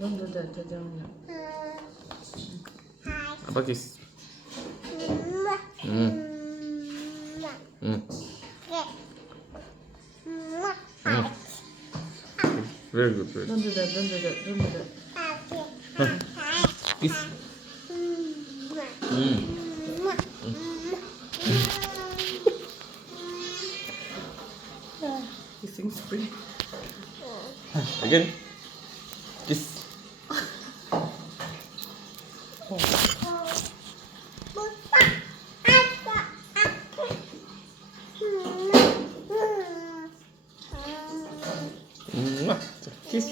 Don't do that, Junior. Apa kiss? Hmm. Hmm. Very good, very good. Don't do that, don't do that, don't do that. Kiss. Hmm. Kissing spree. Again. Kiss. Mwah. Kiss.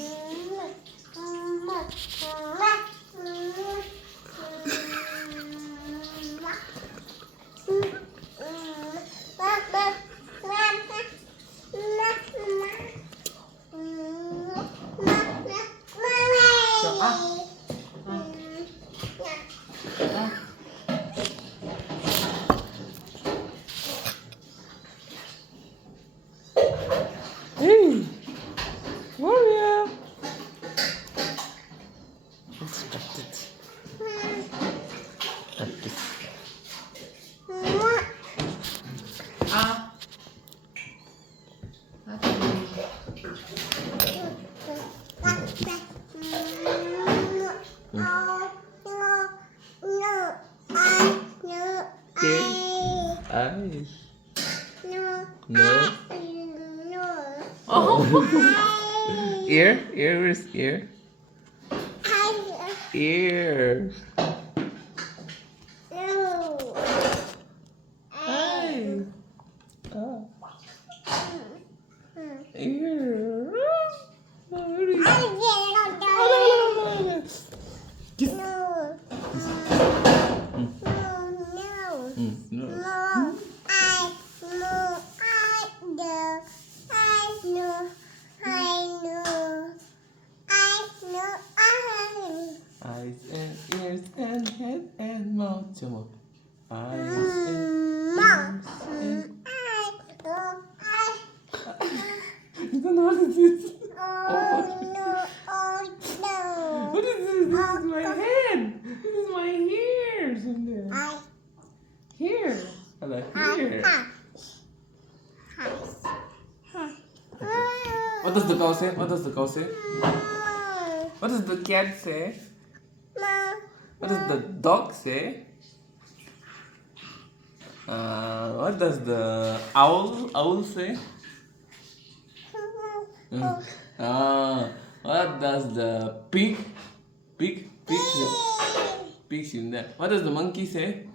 Hey, Warrior. Distracted. Kiss. Ah. Eyes. No. Oh. Ear. Ear is ear. Ear. Eyes. Oh. Ear. Kiss. No. Eyes and ears and head and mouth. Coba. Eyes and ears and... You don't know what it is. What is this? This is my head. This is my hair. Here. Hello. Here. What does the cow say? What does the cow say? What does the cat say? What does the dog say? What does the owl say? What does the pig in there? What does the monkey say?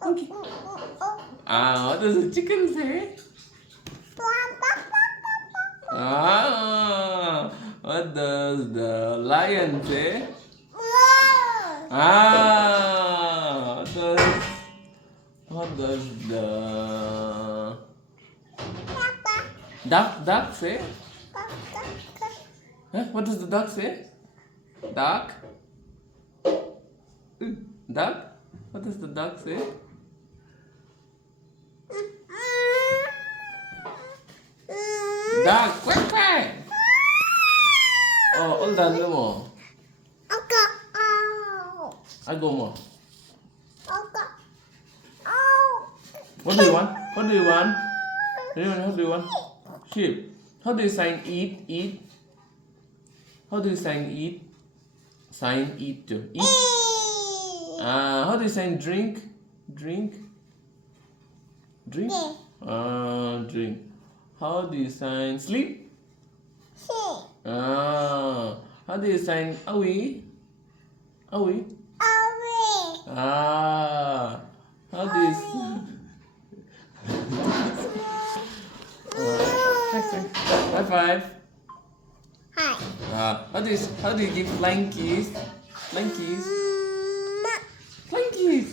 Monkey. What does the chicken say? What does the lion say? What does the duck say? Huh? What does the duck say? Duck? Duck? What does the duck say? Duck, quack quack. Oh, all done no more. I go more. What do you want? What do you want? What do you want? Sheep. How do you sign eat? Eat. How do you sign eat? Sign eat to eat. How do you sign drink? Drink. Drink. Drink. How do you sign sleep? How do you sign away? Away. How do you high five. How do you give flying kiss? Flying kiss. Flying kiss.